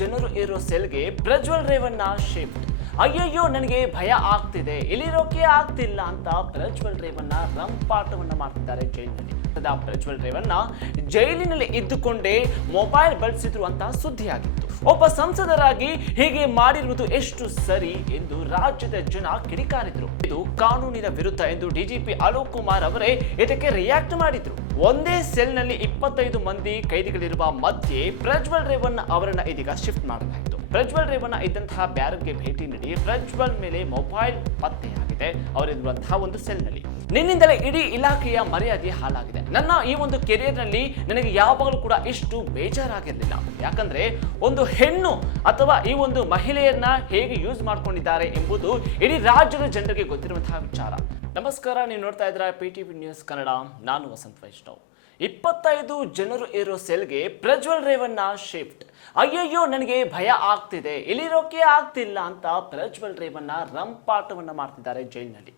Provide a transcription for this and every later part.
ಜನರು ಇರೋ ಸೆಲ್ಗೆ ಪ್ರಜ್ವಲ್ ರೇವಣ್ಣ ಶಿಫ್ಟ್. ಅಯ್ಯಯ್ಯೋ ನನಗೆ ಭಯ ಆಗ್ತಿದೆ, ಇಲ್ಲಿರೋಕೆ ಆಗ್ತಿಲ್ಲ ಅಂತ ಪ್ರಜ್ವಲ್ ರೇವಣ್ಣ ರಂಪಾಟವನ್ನ ಮಾಡ್ತಿದ್ದಾರೆ ಜೈಲಿನಲ್ಲಿ. ಪ್ರಜ್ವಲ್ ರೇವಣ್ಣ ಜೈಲಿನಲ್ಲಿ ಇದ್ದುಕೊಂಡೇ ಮೊಬೈಲ್ ಬಳಸಿದ್ರು ಅಂತ ಸುದ್ದಿಯಾಗಿತ್ತು. ಒಬ್ಬ ಸಂಸದರಾಗಿ ಹೀಗೆ ಮಾಡಿರುವುದು ಎಷ್ಟು ಸರಿ ಎಂದು ರಾಜ್ಯದ ಜನ ಕಿಡಿಕಾರಿದ್ರು. ಇದು ಕಾನೂನಿನ ವಿರುದ್ಧ ಎಂದು ಡಿಜಿಪಿ ಅಲೋಕ್ ಕುಮಾರ್ ಅವರೇ ಇದಕ್ಕೆ ರಿಯಾಕ್ಟ್ ಮಾಡಿದ್ರು. ಒಂದೇ ಸೆಲ್ನಲ್ಲಿ 25 ಮಂದಿ ಕೈದಿಗಳಿರುವ ಮಧ್ಯೆ ಪ್ರಜ್ವಲ್ ರೇವಣ್ಣ ಅವರನ್ನ ಇದೀಗ ಶಿಫ್ಟ್ ಮಾಡಲಾಯಿತು. ಪ್ರಜ್ವಲ್ ರೇವಣ್ಣ ಇದ್ದಂತಹ ಬ್ಯಾರಕ್ಗೆ ಭೇಟಿ ನೀಡಿ ಪ್ರಜ್ವಲ್ ಮೇಲೆ ಮೊಬೈಲ್ ಪತ್ತೆಯಾಗಿದೆ. ಅವರಿರುವಂತಹ ಒಂದು ಸೆಲ್ನಲ್ಲಿ. ನಿನ್ನಿಂದಲೇ ಇಡೀ ಇಲಾಖೆಯ ಮರ್ಯಾದೆ ಹಾಳಾಗಿದೆ. ನನ್ನ ಈ ಒಂದು ಕೆರಿಯರ್ನಲ್ಲಿ ನನಗೆ ಯಾವಾಗಲೂ ಕೂಡ ಇಷ್ಟು ಬೇಜಾರಾಗಿರಲಿಲ್ಲ. ಯಾಕಂದ್ರೆ ಒಂದು ಹೆಣ್ಣು ಅಥವಾ ಈ ಒಂದು ಮಹಿಳೆಯನ್ನ ಹೇಗೆ ಯೂಸ್ ಮಾಡ್ಕೊಂಡಿದ್ದಾರೆ ಎಂಬುದು ಇಡೀ ರಾಜ್ಯದ ಜನರಿಗೆ ಗೊತ್ತಿರುವಂತಹ ವಿಚಾರ. ನಮಸ್ಕಾರ, ನೀವು ನೋಡ್ತಾ ಇದ್ದೀರಾ PTV ನ್ಯೂಸ್ ಕನ್ನಡ. ನಾನು ವಸಂತ್ ವೈಷ್ಣವ್. 25 ಜನರು ಇರೋ ಸೆಲ್ಗೆ ಪ್ರಜ್ವಲ್ ರೇವಣ್ಣ ಶಿಫ್ಟ್. ಅಯ್ಯಯ್ಯೋ ನನಗೆ ಭಯ ಆಗ್ತಿದೆ, ಇಲ್ಲಿರೋಕೆ ಆಗ್ತಿಲ್ಲ ಅಂತ ಪ್ರಜ್ವಲ್ ರೇವಣ್ಣ ರಂಪಾಟವನ್ನ ಮಾಡ್ತಿದ್ದಾರೆ ಜೈಲಿನಲ್ಲಿ.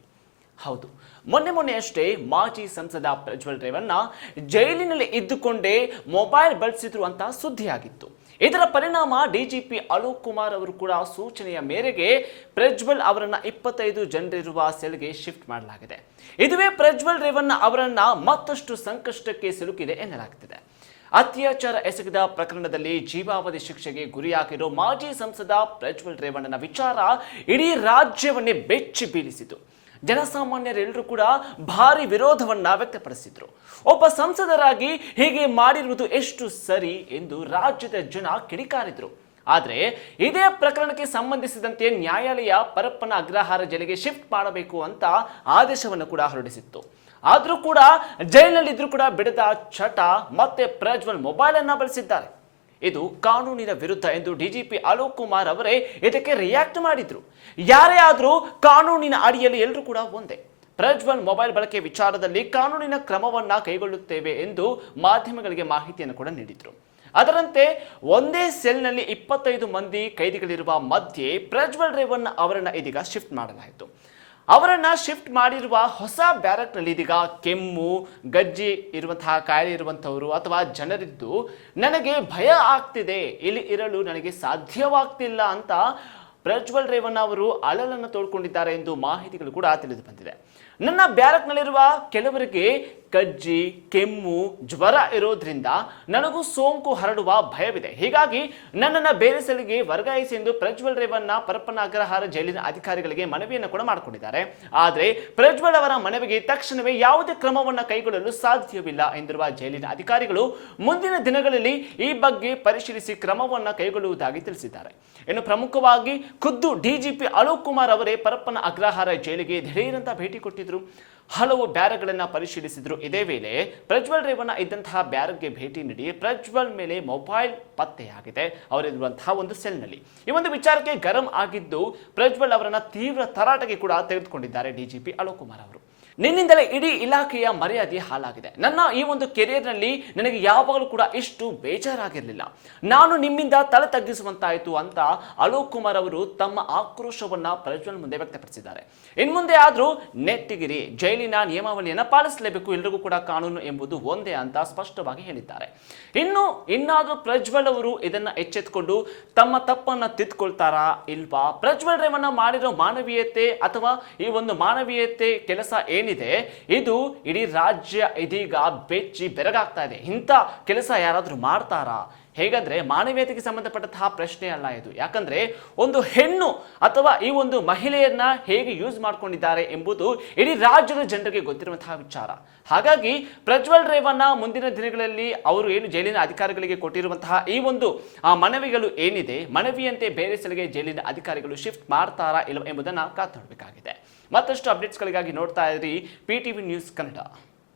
ಹೌದು, ಮೊನ್ನೆ ಅಷ್ಟೇ ಮಾಜಿ ಸಂಸದ ಪ್ರಜ್ವಲ್ ರೇವಣ್ಣ ಜೈಲಿನಲ್ಲಿ ಇದ್ದುಕೊಂಡೇ ಮೊಬೈಲ್ ಬಳಸಿದ್ರು ಅಂತ ಸುದ್ದಿಯಾಗಿತ್ತು. ಇದರ ಪರಿಣಾಮ ಡಿಜಿಪಿ ಅಲೋಕ್ ಕುಮಾರ್ ಅವರು ಕೂಡ ಸೂಚನೆಯ ಮೇರೆಗೆ ಪ್ರಜ್ವಲ್ ಅವರನ್ನ 25 ಜನರಿರುವ ಸೆಲ್ಗೆ ಶಿಫ್ಟ್ ಮಾಡಲಾಗಿದೆ. ಇದುವೇ ಪ್ರಜ್ವಲ್ ರೇವಣ್ಣ ಅವರನ್ನ ಮತ್ತಷ್ಟು ಸಂಕಷ್ಟಕ್ಕೆ ಸಿಲುಕಿದೆ ಎನ್ನಲಾಗುತ್ತಿದೆ. ಅತ್ಯಾಚಾರ ಎಸಗಿದ ಪ್ರಕರಣದಲ್ಲಿ ಜೀವಾವಧಿ ಶಿಕ್ಷೆಗೆ ಗುರಿಯಾಗಿರೋ ಮಾಜಿ ಸಂಸದ ಪ್ರಜ್ವಲ್ ರೇವಣ್ಣನ ವಿಚಾರ ಇಡೀ ರಾಜ್ಯವನ್ನೇ ಬೆಚ್ಚಿ ಬೀಳಿಸಿತು. ಜನಸಾಮಾನ್ಯರೆಲ್ಲರೂ ಕೂಡ ಭಾರಿ ವಿರೋಧವನ್ನ ವ್ಯಕ್ತಪಡಿಸಿದ್ರು. ಒಬ್ಬ ಸಂಸದರಾಗಿ ಹೀಗೆ ಮಾಡಿರುವುದು ಎಷ್ಟು ಸರಿ ಎಂದು ರಾಜ್ಯದ ಜನ ಕಿಡಿಕಾರಿದ್ರು. ಆದರೆ ಇದೇ ಪ್ರಕರಣಕ್ಕೆ ಸಂಬಂಧಿಸಿದಂತೆ ನ್ಯಾಯಾಲಯ ಪರಪ್ಪನ ಅಗ್ರಹಾರ ಜೈಲಿಗೆ ಶಿಫ್ಟ್ ಮಾಡಬೇಕು ಅಂತ ಆದೇಶವನ್ನು ಕೂಡ ಹೊರಡಿಸಿತ್ತು. ಆದರೂ ಕೂಡ ಜೈಲಿನಲ್ಲಿದ್ರೂ ಕೂಡ ಬಿಡದ ಚಟ ಮತ್ತೆ ಪ್ರಜ್ವಲ್ ಮೊಬೈಲ್ ಅನ್ನ ಬಳಸಿದ್ದಾರೆ. ಇದು ಕಾನೂನಿನ ವಿರುದ್ಧ ಎಂದು ಡಿಜಿಪಿ ಅಲೋಕ್ ಕುಮಾರ್ ಅವರೇ ಇದಕ್ಕೆ ರಿಯಾಕ್ಟ್ ಮಾಡಿದ್ರು. ಯಾರೇ ಆದರೂ ಕಾನೂನಿನ ಅಡಿಯಲ್ಲಿ ಎಲ್ಲರೂ ಕೂಡ ಒಂದೇ. ಪ್ರಜ್ವಲ್ ಮೊಬೈಲ್ ಬಳಕೆ ವಿಚಾರದಲ್ಲಿ ಕಾನೂನಿನ ಕ್ರಮವನ್ನ ಕೈಗೊಳ್ಳುತ್ತೇವೆ ಎಂದು ಮಾಧ್ಯಮಗಳಿಗೆ ಮಾಹಿತಿಯನ್ನು ಕೂಡ ನೀಡಿದ್ರು. ಅದರಂತೆ ಒಂದೇ ಸೆಲ್ನಲ್ಲಿ 25 ಮಂದಿ ಕೈದಿಗಳಿರುವ ಮಧ್ಯೆ ಪ್ರಜ್ವಲ್ ರೇವಣ್ಣ ಅವರನ್ನ ಇದೀಗ ಶಿಫ್ಟ್ ಮಾಡಲಾಯಿತು. ಅವರನ್ನ ಶಿಫ್ಟ್ ಮಾಡಿರುವ ಹೊಸ ಬ್ಯಾರಕ್ನಲ್ಲಿ ಇದೀಗ ಕೆಮ್ಮು, ಗಜ್ಜಿ ಇರುವಂತಹ ಕಾಯಿಲೆ ಇರುವಂಥವರು ಅಥವಾ ಜನರಿದ್ದು ನನಗೆ ಭಯ ಆಗ್ತಿದೆ, ಇಲ್ಲಿ ಇರಲು ನನಗೆ ಸಾಧ್ಯವಾಗ್ತಿಲ್ಲ ಅಂತ ಪ್ರಜ್ವಲ್ ರೇವಣ್ಣ ಅವರು ಅಳಲನ್ನು ತೋಡ್ಕೊಂಡಿದ್ದಾರೆ ಎಂದು ಮಾಹಿತಿಗಳು ಕೂಡ ತಿಳಿದು ಬಂದಿದೆ. ನನ್ನ ಬ್ಯಾರಕ್ನಲ್ಲಿರುವ ಕೆಲವರಿಗೆ ಕಜ್ಜಿ, ಕೆಮ್ಮು, ಜ್ವರ ಇರೋದ್ರಿಂದ ನನಗೂ ಸೋಂಕು ಹರಡುವ ಭಯವಿದೆ. ಹೀಗಾಗಿ ನನ್ನನ್ನು ಬೇರೆ ಸೆಲ್ಗೆ ವರ್ಗಾಯಿಸಿ ಎಂದು ಪ್ರಜ್ವಲ್ ರೇವಣ್ಣ ಪರಪ್ಪನ ಅಗ್ರಹಾರ ಜೈಲಿನ ಅಧಿಕಾರಿಗಳಿಗೆ ಮನವಿಯನ್ನು ಕೂಡ ಮಾಡಿಕೊಂಡಿದ್ದಾರೆ. ಆದರೆ ಪ್ರಜ್ವಲ್ ಅವರ ಮನವಿಗೆ ತಕ್ಷಣವೇ ಯಾವುದೇ ಕ್ರಮವನ್ನು ಕೈಗೊಳ್ಳಲು ಸಾಧ್ಯವಿಲ್ಲ ಎಂದಿರುವ ಜೈಲಿನ ಅಧಿಕಾರಿಗಳು ಮುಂದಿನ ದಿನಗಳಲ್ಲಿ ಈ ಬಗ್ಗೆ ಪರಿಶೀಲಿಸಿ ಕ್ರಮವನ್ನು ಕೈಗೊಳ್ಳುವುದಾಗಿ ತಿಳಿಸಿದ್ದಾರೆ. ಇನ್ನು ಪ್ರಮುಖವಾಗಿ ಖುದ್ದು ಡಿಜಿಪಿ ಅಲೋಕ್ ಕುಮಾರ್ ಅವರೇ ಪರಪ್ಪನ ಅಗ್ರಹಾರ ಜೈಲಿಗೆ ದಿಢೀರಂತ ಭೇಟಿ ಕೊಟ್ಟಿದ್ರು. ಹಲವು ಬ್ಯಾರಕ್ಗಳನ್ನು ಪರಿಶೀಲಿಸಿದ್ರು. ಇದೇ ವೇಳೆ ಪ್ರಜ್ವಲ್ ರೇವಣ್ಣ ಇದ್ದಂತಹ ಬ್ಯಾರಕ್ಗೆ ಭೇಟಿ ನೀಡಿ ಪ್ರಜ್ವಲ್ ಮೇಲೆ ಮೊಬೈಲ್ ಪತ್ತೆಯಾಗಿದೆ. ಅವರಿರುವಂತಹ ಒಂದು ಸೆಲ್ನಲ್ಲಿ. ಈ ಒಂದು ವಿಚಾರಕ್ಕೆ ಗರಂ ಆಗಿದ್ದು ಪ್ರಜ್ವಲ್ ಅವರನ್ನ ತೀವ್ರ ತರಾಟೆಗೆ ಕೂಡ ತೆಗೆದುಕೊಂಡಿದ್ದಾರೆ ಡಿಜಿಪಿ ಅಲೋಕ್ ಕುಮಾರ್ ಅವರು. ನಿನ್ನಿಂದಲೇ ಇಡೀ ಇಲಾಖೆಯ ಮರ್ಯಾದೆ ಹಾಳಾಗಿದೆ. ನನ್ನ ಈ ಒಂದು ಕೆರಿಯರ್ನಲ್ಲಿ ನನಗೆ ಯಾವಾಗಲೂ ಕೂಡ ಇಷ್ಟು ಬೇಜಾರಾಗಿರಲಿಲ್ಲ. ನಾನು ನಿಮ್ಮಿಂದ ತಲೆ ತಗ್ಗಿಸುವಂತಾಯಿತು ಅಂತ ಅಲೋಕ್ ಕುಮಾರ್ ಅವರು ತಮ್ಮ ಆಕ್ರೋಶವನ್ನ ಪ್ರಜ್ವಲ್ ಮುಂದೆ ವ್ಯಕ್ತಪಡಿಸಿದ್ದಾರೆ. ಇನ್ಮುಂದೆ ಆದರೂ ನೆಟ್ಟಿಗಿರಿ, ಜೈಲಿನ ನಿಯಮಾವಳಿಯನ್ನು ಪಾಲಿಸಲೇಬೇಕು, ಎಲ್ರಿಗೂ ಕೂಡ ಕಾನೂನು ಎಂಬುದು ಒಂದೇ ಅಂತ ಸ್ಪಷ್ಟವಾಗಿ ಹೇಳಿದ್ದಾರೆ. ಇನ್ನಾದರೂ ಪ್ರಜ್ವಲ್ ಅವರು ಇದನ್ನ ಎಚ್ಚೆತ್ತುಕೊಂಡು ತಮ್ಮ ತಪ್ಪನ್ನ ತಿದ್ದುಕೊಳ್ತಾರಾ ಇಲ್ವಾ? ಪ್ರಜ್ವಲ್ ರೇವಣ್ಣ ಮಾಡಿರೋ ಮಾನವೀಯತೆ ಅಥವಾ ಈ ಒಂದು ಮಾನವೀಯತೆ ಕೆಲಸ ಏನಿದೆ ಇದು ಇಡೀ ರಾಜ್ಯ ಇದೀಗ ಬೆಚ್ಚಿ ಬೆರಗಾಗ್ತಾ ಇದೆ. ಇಂಥ ಕೆಲಸ ಯಾರಾದರೂ ಮಾಡ್ತಾರಾ? ಹೇಗಾದ್ರೆ ಮಾನವೀಯತೆಗೆ ಸಂಬಂಧಪಟ್ಟಂತಹ ಪ್ರಶ್ನೆ ಅಲ್ಲ ಇದು. ಯಾಕಂದ್ರೆ ಒಂದು ಹೆಣ್ಣು ಅಥವಾ ಈ ಒಂದು ಮಹಿಳೆಯನ್ನ ಹೇಗೆ ಯೂಸ್ ಮಾಡ್ಕೊಂಡಿದ್ದಾರೆ ಎಂಬುದು ಇಡೀ ರಾಜ್ಯದ ಜನರಿಗೆ ಗೊತ್ತಿರುವಂತಹ ವಿಚಾರ. ಹಾಗಾಗಿ ಪ್ರಜ್ವಲ್ ರೇವಣ್ಣ ಮುಂದಿನ ದಿನಗಳಲ್ಲಿ ಅವರು ಏನು ಜೈಲಿನ ಅಧಿಕಾರಿಗಳಿಗೆ ಕೊಟ್ಟಿರುವಂತಹ ಈ ಒಂದು ಮನವಿಗಳು ಏನಿದೆ, ಮನವಿಯಂತೆ ಬೇರೆ ಸೆಲ್ಗೆ ಜೈಲಿನ ಅಧಿಕಾರಿಗಳು ಶಿಫ್ಟ್ ಮಾಡ್ತಾರಾ ಇಲ್ಲವ ಎಂಬುದನ್ನು ಕಾದು ನೋಡಬೇಕಾಗಿದೆ. ಮತ್ತಷ್ಟು ಅಪ್ಡೇಟ್ಸ್ಗಳಿಗಾಗಿ ನೋಡ್ತಾ ಇರಿ PTV ನ್ಯೂಸ್ ಕನ್ನಡ.